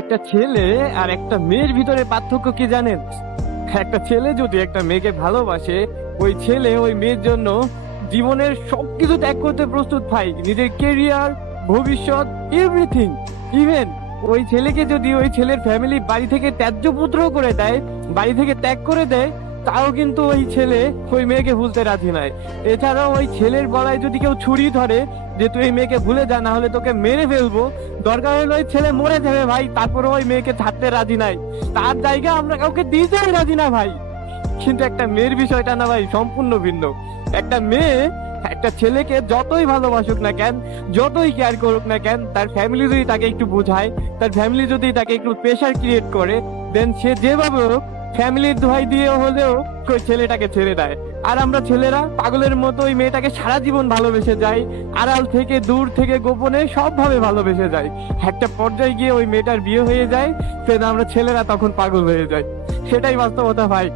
একটা ছেলে আর একটা মেয়ের ভিতরে পার্থক্য কি জানেন? একটা ছেলে যদি একটা মেয়েকে ভালোবাসে, ওই ছেলে ওই মেয়ের জন্য জীবনের সবকিছু ত্যাগ করতে প্রস্তুত ভাই। নিজের কেরিয়ার, ভবিষ্যৎ, এভরিথিং। ইভেন ওই ছেলেকে যদি ওই ছেলের ফ্যামিলি বাড়ি থেকে ত্যায্য পুত্র করে দেয়, বাড়ি থেকে ত্যাগ করে দেয়, তাও কিন্তু ওই ছেলে ওই মেয়েকে ভুলতে রাজি নয়। এছাড়াও ওই ছেলের গলায় যদি কেউ ছুরি ধরে যে তুই এই মেয়েকে ভুলে যা, না হলে তোকে মেরে ফেলবো, দরকার হলে ওই ছেলে মরে যাবে ভাই, তারপরে ওই মেয়েকে ছাড়তে রাজি নাই। তার জায়গা আমরা কাউকে দিতেই রাজি না ভাই। কিন্তু একটা মেয়ের বিষয়টা না ভাই, সম্পূর্ণ ভিন্ন। একটা মেয়ে একটা ছেলেকে যতই ভালোবাসুক না কেন, যতই কেয়ার করুক না কেন, তার ফ্যামিলি যদি তাকে একটু বোঝায়, তার ফ্যামিলি যদি তাকে একটু প্রেশার ক্রিয়েট করে, দেন সে যেভাবে হোক ফ্যামিলির দোহাই দিয়ে হলেও ওই ছেলেটাকে ছেড়ে দেয়। আর আমরা ছেলেরা পাগলের মতো ওই মেয়েটাকে সারা জীবন ভালোবেসে যাই, আড়াল থেকে দূর থেকে গোপনে সবভাবে ভালোবেসে যাই। একটা পর্যায়ে গিয়ে ওই মেয়েটার বিয়ে হয়ে যায়, আমরা ছেলেরা তখন পাগল হয়ে যাই। সেটাই বাস্তবতা ভাই।